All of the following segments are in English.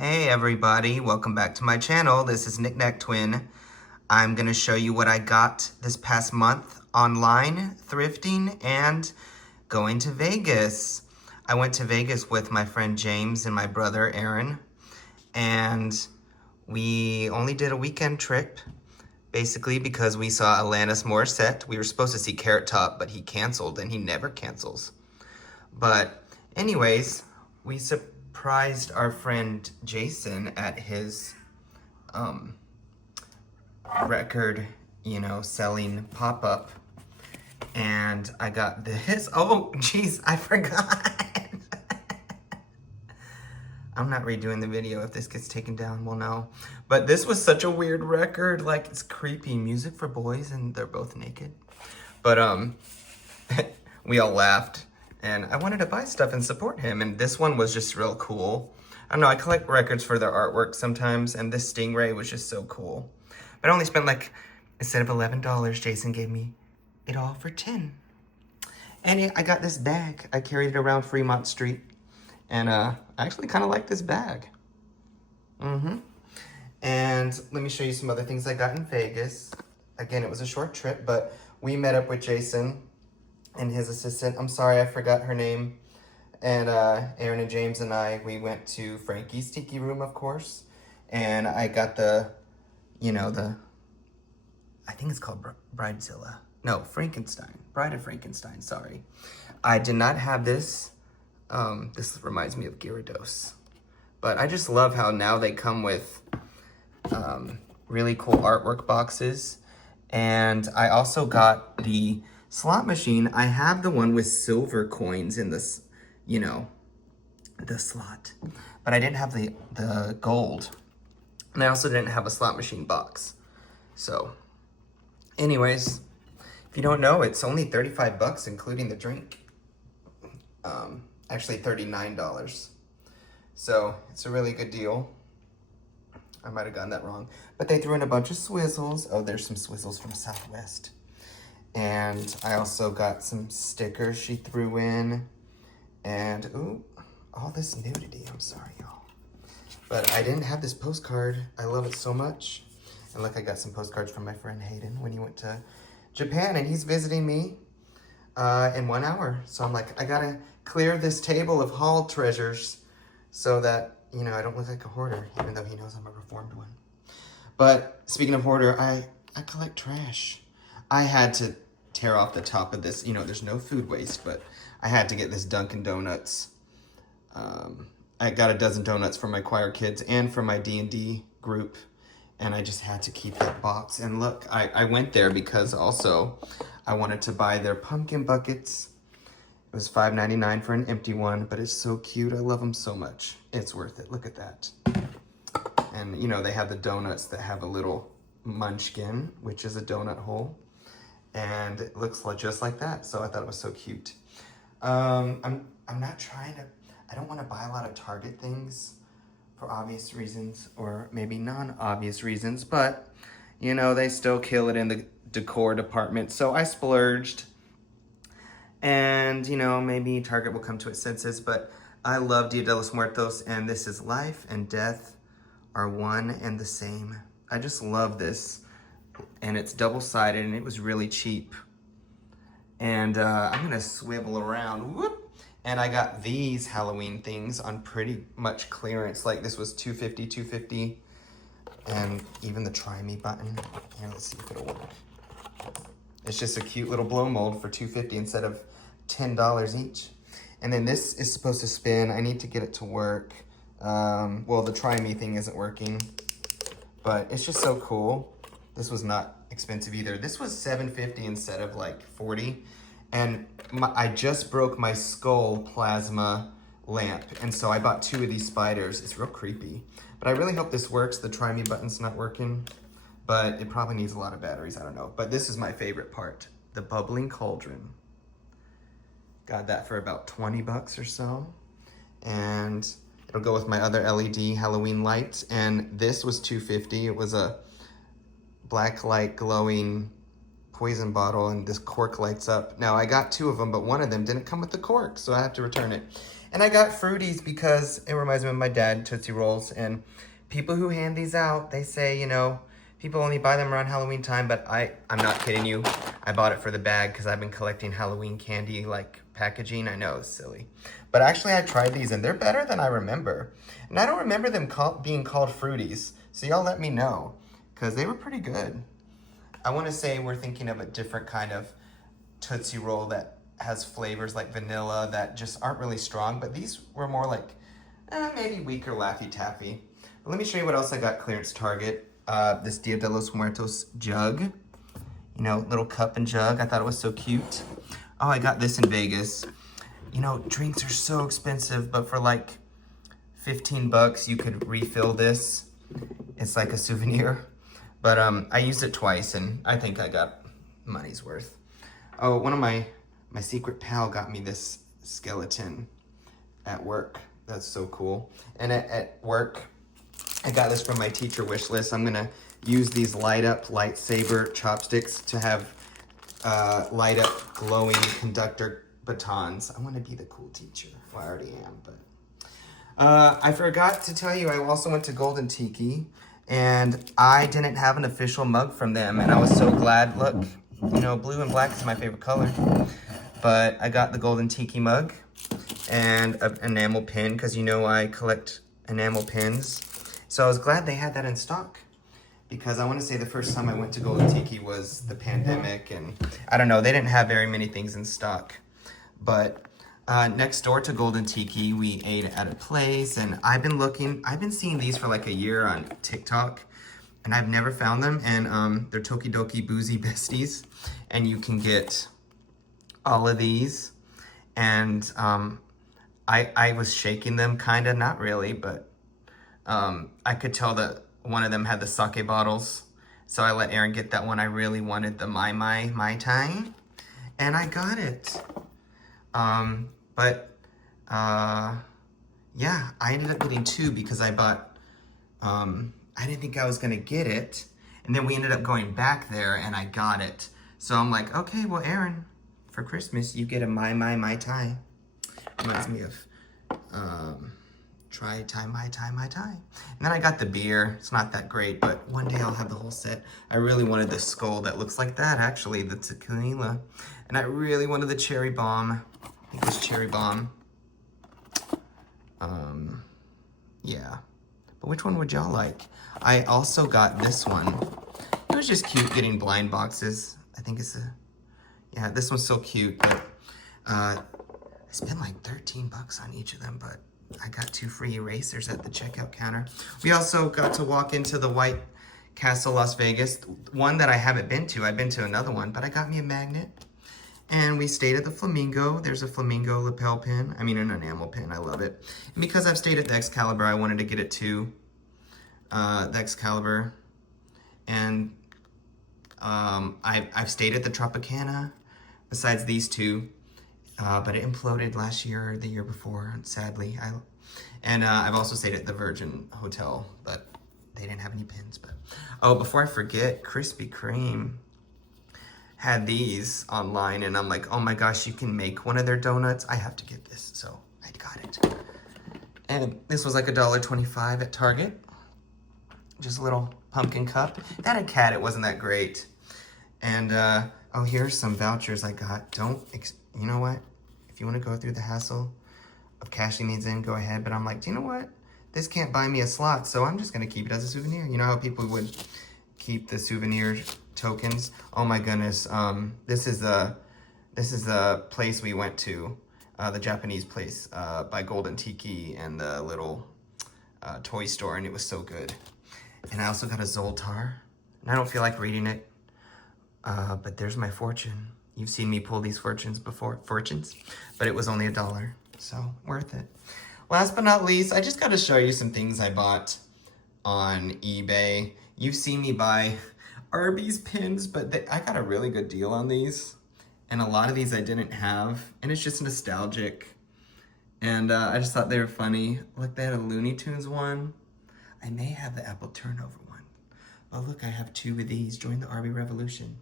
Hey everybody, welcome back to my channel. This is Knickknack Twin. I'm gonna show you what I got this past month online, thrifting, and going to Vegas. I went to Vegas with my friend James and my brother Aaron, and we only did a weekend trip, basically because we saw Alanis Morissette. We were supposed to see Carrot Top, but he canceled, and he never cancels. But anyways, we surprised our friend Jason at his record, selling pop-up. And I got this. Oh, geez, I forgot. I'm not redoing the video if this gets taken down, well, no. But this was such a weird record. Like, it's creepy music for boys and they're both naked. But, we all laughed. And I wanted to buy stuff and support him. And this one was just real cool. I don't know, I collect records for their artwork sometimes. And this Stingray was just so cool. But I only spent instead of $11, Jason gave me it all for $10. And I got this bag. I carried it around Fremont Street. And I actually kind of like this bag. And let me show you some other things I got in Vegas. Again, it was a short trip, but we met up with Jason and his assistant. I'm sorry, I forgot her name. And Aaron and James and we went to Frankie's Tiki Room, of course. And I got I think it's called Bridezilla. No, Frankenstein. Bride of Frankenstein, sorry. I did not have this. This reminds me of Gyarados. But I just love how now they come with really cool artwork boxes. And I also got the slot machine. I have the one with silver coins in this, the slot. But I didn't have the gold. And I also didn't have a slot machine box. So, anyways, if you don't know, it's only 35 bucks including the drink. Actually $39. So, it's a really good deal. I might have gotten that wrong. But they threw in a bunch of swizzles. Oh, there's some swizzles from Southwest. And I also got some stickers she threw in. And, ooh, all this nudity. I'm sorry, y'all. But I didn't have this postcard. I love it so much. And look, I got some postcards from my friend Hayden when he went to Japan. And he's visiting me in 1 hour. So I'm like, I gotta clear this table of haul treasures so that, I don't look like a hoarder, even though he knows I'm a reformed one. But speaking of hoarder, I collect trash. I had to tear off the top of this. There's no food waste, but I had to get this Dunkin' Donuts. I got a dozen donuts for my choir kids and for my D&D group. And I just had to keep that box. And look, I went there because also I wanted to buy their pumpkin buckets. It was $5.99 for an empty one, but it's so cute. I love them so much. It's worth it. Look at that. And, they have the donuts that have a little munchkin, which is a donut hole. And it looks just like that. So I thought it was so cute. I'm not trying to, I don't want to buy a lot of Target things for obvious reasons, or maybe non-obvious reasons, but, they still kill it in the decor department. So I splurged. And, maybe Target will come to its senses, but I love Dia de los Muertos, and this is life and death are one and the same. I just love this, and it's double-sided, and it was really cheap. And I'm gonna swivel around, whoop, and I got these Halloween things on pretty much clearance. Like, this was $2.50, and even the Try Me button. Here, let's see if it'll work. It's just a cute little blow mold for $2.50 instead of $10 each. And then this is supposed to spin. I need to get it to work. Well, the Try Me thing isn't working, but it's just so cool. This was not expensive either. This was $7.50 instead of $40. And I just broke my skull plasma lamp. And so I bought 2 of these spiders. It's real creepy. But I really hope this works. The Try Me button's not working, but it probably needs a lot of batteries. I don't know. But this is my favorite part, the bubbling cauldron. Got that for about 20 bucks or so. And it'll go with my other LED Halloween lights. And this was $2.50. It was a black light glowing poison bottle, and this cork lights up. Now, I got 2 of them, but one of them didn't come with the cork, so I have to return it. And I got Fruities because it reminds me of my dad, Tootsie Rolls. And people who hand these out, they say, you know, people only buy them around Halloween time, but I'm not kidding you. I bought it for the bag because I've been collecting Halloween candy, like packaging. I know, it's silly. But actually, I tried these and they're better than I remember. And I don't remember them being called Fruities. So y'all let me know because they were pretty good. I want to say we're thinking of a different kind of Tootsie Roll that has flavors like vanilla that just aren't really strong, but these were more like maybe weaker Laffy Taffy. But let me show you what else I got clearance Target. This Dia de los Muertos jug, you know, little cup and jug. I thought it was so cute. Oh, I got this in Vegas. You know, drinks are so expensive, but for like 15 bucks, you could refill this. It's like a souvenir. But I used it twice, and I think I got money's worth. Oh, one of my secret pal got me this skeleton at work. That's so cool. And at work, I got this from my teacher wish list. I'm gonna use these light up lightsaber chopsticks to have light up glowing conductor batons. I wanna be the cool teacher. Well, I already am, but. I forgot to tell you, I also went to Golden Tiki, and I didn't have an official mug from them, and I was so glad. Look, you know, blue and black is my favorite color. But I got the Golden Tiki mug and an enamel pin, because you know I collect enamel pins. So I was glad they had that in stock, because I want to say the first time I went to Golden Tiki was the pandemic, and I don't know, they didn't have very many things in stock. But next door to Golden Tiki, we ate at a place, and I've been seeing these for like a year on TikTok, and I've never found them, and they're Tokidoki Boozy Besties, and you can get all of these, and I was shaking them, kinda, not really, but I could tell that one of them had the sake bottles, so I let Aaron get that one. I really wanted the Mai Tai, and I got it. Yeah, I ended up getting two because I bought, I didn't think I was gonna get it, and then we ended up going back there and I got it. So I'm like, okay, well, Aaron, for Christmas, you get a Mai Tai. Reminds me of, Mai Tai. And then I got the beer. It's not that great, but one day I'll have the whole set. I really wanted the skull that looks like that, actually, the tequila. And I really wanted the cherry bomb. I think it's cherry bomb. Yeah. But which one would y'all like? I also got this one. It was just cute getting blind boxes. I think it's yeah, this one's so cute. But I spent like 13 bucks on each of them, but I got 2 free erasers at the checkout counter. We also got to walk into the White Castle Las Vegas, one that I haven't been to. I've been to another one, but I got me a magnet. And we stayed at the Flamingo. There's a Flamingo lapel pin. I mean, an enamel pin. I love it. And because I've stayed at the Excalibur, I wanted to get it too. The Excalibur. And I've stayed at the Tropicana, besides these two. But it imploded last year or the year before, sadly. I've also stayed at the Virgin Hotel, but they didn't have any pins. But oh, before I forget, Krispy Kreme had these online, and I'm like, oh my gosh, you can make one of their donuts. I have to get this, so I got it. And this was like $1.25 at Target. Just a little pumpkin cup. It had a cat, it wasn't that great. And oh, here's some vouchers I got. You know what? If you want to go through the hassle of cashing these in, go ahead. But I'm like, do you know what? This can't buy me a slot, so I'm just gonna keep it as a souvenir. You know how people would keep the souvenir tokens? Oh my goodness. This is the place we went to, the Japanese place by Golden Tiki and the little toy store, and it was so good. And I also got a Zoltar, and I don't feel like reading it, but there's my fortune. You've seen me pull these fortunes before, but it was only $1, so worth it. Last but not least, I just got to show you some things I bought on eBay. You've seen me buy Arby's pins, but I got a really good deal on these, and a lot of these I didn't have, and it's just nostalgic, and I just thought they were funny. Look, they had a Looney Tunes one. I may have the Apple Turnover one. Oh, look, I have 2 of these. Join the Arby Revolution.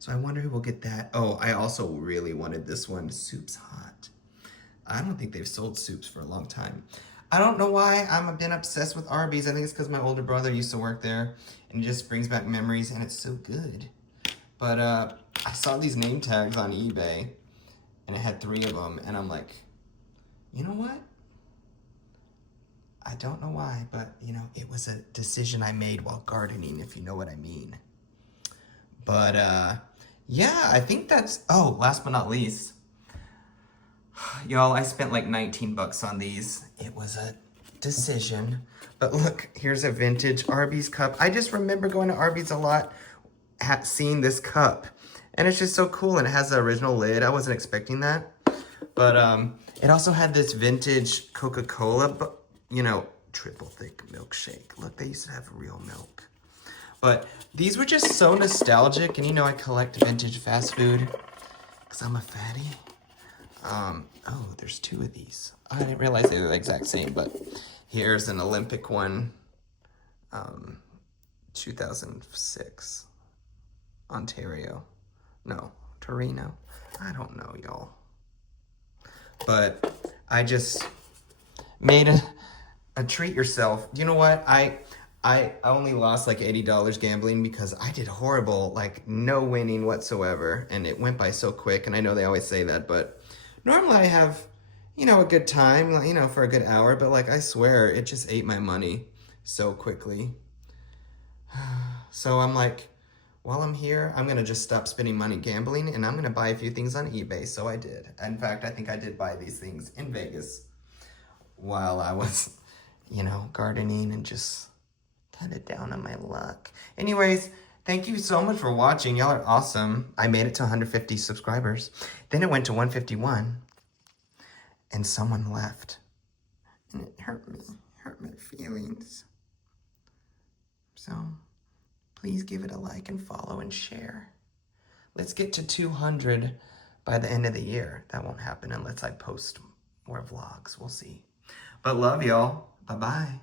So I wonder who will get that. Oh, I also really wanted this one. Soup's Hot. I don't think they've sold soups for a long time. I don't know why I've been obsessed with Arby's. I think it's because my older brother used to work there, and it just brings back memories, and it's so good. But I saw these name tags on eBay, and it had 3 of them, and I'm like, you know what? I don't know why, but you know, it was a decision I made while gardening, if you know what I mean. But yeah, I think that's, oh, last but not least, y'all, I spent like 19 bucks on these. It was a decision. But look, here's a vintage Arby's cup. I just remember going to Arby's a lot, seeing this cup. And it's just so cool, and it has the original lid. I wasn't expecting that. But it also had this vintage Coca-Cola, you know, triple thick milkshake. Look, they used to have real milk. But these were just so nostalgic, and you know I collect vintage fast food because I'm a fatty. Oh, there's 2 of these. I didn't realize they were the exact same, but here's an Olympic one, 2006, Ontario. No, Torino. I don't know, y'all. But I just made a treat yourself. You know what? I only lost like $80 gambling because I did horrible, like no winning whatsoever. And it went by so quick. And I know they always say that, but normally I have, you know, a good time, you know, for a good hour. But like, I swear it just ate my money so quickly. So I'm like, while I'm here, I'm going to just stop spending money gambling, and I'm going to buy a few things on eBay. So I did. In fact, I think I did buy these things in Vegas while I was, you know, gardening and just kind of down on my luck. Anyways, thank you so much for watching. Y'all are awesome. I made it to 150 subscribers. Then it went to 151, and someone left. And it hurt me, hurt my feelings. So please give it a like and follow and share. Let's get to 200 by the end of the year. That won't happen unless I post more vlogs. We'll see. But love y'all. Bye-bye.